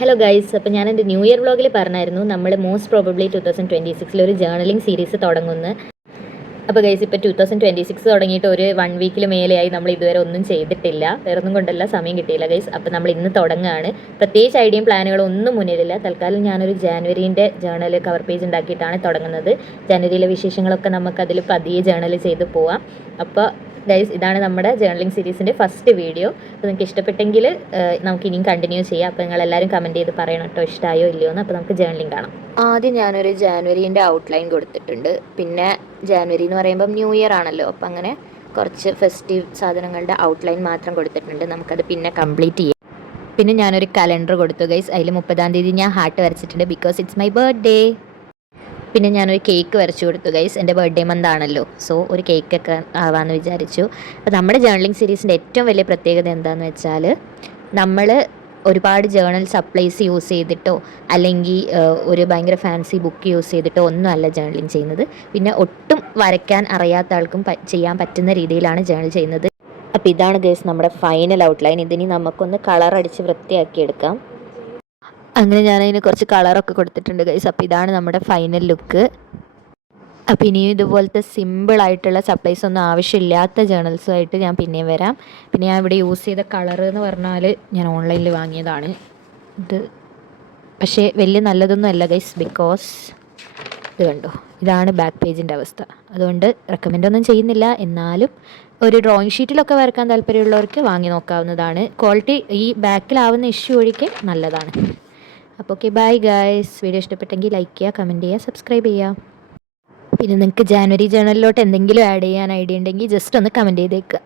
Hello guys, അപ്പോൾ ഞാൻ എൻ്റെ ന്യൂ ഇയർ വ്ളോഗിൽ പറഞ്ഞായിരുന്നു നമ്മൾ മോസ്റ്റ് പ്രോബബ്ലി 2026 ഒരു ജേർണലിംഗ് സീരീസ് തുടങ്ങുന്നു. അപ്പോൾ ഗൈസ്, ഇപ്പോൾ 2026 തുടങ്ങിയിട്ട് ഒരു 1 വീക്കിൽ മേലെയായി നമ്മൾ ഇതുവരെ ഒന്നും ചെയ്തിട്ടില്ല. വേറൊന്നും കൊണ്ടല്ല, സമയം കിട്ടിയില്ല ഗൈസ്. അപ്പോൾ നമ്മൾ ഇന്ന് തുടങ്ങുകയാണ്. പ്രത്യേകിച്ച് ഐഡിയയും പ്ലാനുകളും ഒന്നും മുന്നിലില്ല. തൽക്കാലം ഞാനൊരു ജാനുവരീൻ്റെ ജേർണൽ കവർ പേജ് ഉണ്ടാക്കിയിട്ടാണ് തുടങ്ങുന്നത്. ജനുവരിയിലെ വിശേഷങ്ങളൊക്കെ നമുക്കതിൽ പതിയെ ജേർണൽ ചെയ്ത് പോവാം. അപ്പോൾ ഗൈസ്, ഇതാണ് നമ്മുടെ ജേർണലിംഗ് സീരീസിൻ്റെ ഫസ്റ്റ് വീഡിയോ. അപ്പോൾ നിങ്ങൾക്ക് ഇഷ്ടപ്പെട്ടെങ്കിൽ നമുക്ക് ഇനിയും കണ്ടിന്യൂ ചെയ്യാം. അപ്പോൾ നിങ്ങളെല്ലാവരും കമൻറ്റ് ചെയ്ത് പറയണം കേട്ടോ, ഇഷ്ടമായോ ഇല്ലയോ എന്ന്. അപ്പോൾ നമുക്ക് ജേർണലിംഗ് കാണാം. ആദ്യം ഞാനൊരു ജാനുവരീൻ്റെ ഔട്ട്ലൈൻ കൊടുത്തിട്ടുണ്ട്. പിന്നെ ജാനുവരി എന്ന് പറയുമ്പം ന്യൂ ഇയർ ആണല്ലോ, അപ്പോൾ അങ്ങനെ കുറച്ച് ഫെസ്റ്റീവ് സാധനങ്ങളുടെ ഔട്ട്ലൈൻ മാത്രം കൊടുത്തിട്ടുണ്ട്. നമുക്കത് പിന്നെ കംപ്ലീറ്റ് ചെയ്യാം. പിന്നെ ഞാനൊരു കലണ്ടർ കൊടുത്തു ഗൈസ്. അതിൽ 30-ാം തീയതി ഞാൻ ഹാർട്ട് വരച്ചിട്ടുണ്ട്, ബിക്കോസ് ഇറ്റ്സ് മൈ ബർത്ത്ഡേ. പിന്നെ ഞാനൊരു കേക്ക് വരച്ചു കൊടുത്തു ഗൈസ്. എൻ്റെ ബർത്ത്ഡേ മന്ത് ആണല്ലോ, സോ ഒരു കേക്കൊക്കെ ആവാമെന്ന് വിചാരിച്ചു. അപ്പോൾ നമ്മുടെ ജേർണലിംഗ് സീരീസിൻ്റെ ഏറ്റവും വലിയ പ്രത്യേകത എന്താണെന്ന് വെച്ചാൽ, നമ്മൾ ഒരുപാട് ജേർണൽ സപ്ലൈസ് യൂസ് ചെയ്തിട്ടോ അല്ലെങ്കിൽ ഒരു ഭയങ്കര ഫാൻസി ബുക്ക് യൂസ് ചെയ്തിട്ടോ ഒന്നും അല്ല ജേർണലിംഗ് ചെയ്യുന്നത്. പിന്നെ ഒട്ടും വരയ്ക്കാൻ അറിയാത്ത ആൾക്കും ചെയ്യാൻ പറ്റുന്ന രീതിയിലാണ് ജേർണൽ ചെയ്യുന്നത്. അപ്പോൾ ഇതാണ് ഗൈസ് നമ്മുടെ ഫൈനൽ ഔട്ട്ലൈൻ. ഇതിനി നമുക്കൊന്ന് കളർ അടിച്ച് വൃത്തിയാക്കി എടുക്കാം. അങ്ങനെ ഞാനതിന് കുറച്ച് കളറൊക്കെ കൊടുത്തിട്ടുണ്ട് ഗൈസ്. അപ്പോൾ ഇതാണ് നമ്മുടെ ഫൈനൽ ലുക്ക്. അപ്പോൾ ഇനിയും ഇതുപോലത്തെ സിമ്പിളായിട്ടുള്ള സപ്ലൈസ് ഒന്നും ആവശ്യമില്ലാത്ത ജേർണൽസുമായിട്ട് ഞാൻ പിന്നെയും വരാം. പിന്നെ ഞാൻ ഇവിടെ യൂസ് ചെയ്ത കളർ എന്ന് പറഞ്ഞാൽ ഞാൻ ഓൺലൈനിൽ വാങ്ങിയതാണ്. ഇത് പക്ഷേ വലിയ നല്ലതൊന്നും അല്ല ഗൈസ്, ബിക്കോസ് ഇത് കണ്ടോ, ഇതാണ് ബാക്ക് പേജിൻ്റെ അവസ്ഥ. അതുകൊണ്ട് റെക്കമെൻഡൊന്നും ചെയ്യുന്നില്ല. എന്നാലും ഒരു ഡ്രോയിങ് ഷീറ്റിലൊക്കെ വരക്കാൻ താല്പര്യമുള്ളവർക്ക് വാങ്ങി നോക്കാവുന്നതാണ്. ക്വാളിറ്റി ഈ ബാക്കിലാവുന്ന ഇഷ്യൂ ഒഴികെ നല്ലതാണ്. അപ്പോൾ ഓക്കെ, ബൈ ഗൈസ്. വീഡിയോ ഇഷ്ടപ്പെട്ടെങ്കിൽ ലൈക്ക് ചെയ്യുക, കമൻറ്റ് ചെയ്യുക, സബ്സ്ക്രൈബ് ചെയ്യുക. പിന്നെ നിങ്ങൾക്ക് ജാനുവരി ജേർണലിലോട്ട് എന്തെങ്കിലും ആഡ് ചെയ്യാൻ ഐഡിയ ഉണ്ടെങ്കിൽ ജസ്റ്റ് ഒന്ന് കമൻറ്റ് ചെയ്തേക്കുക.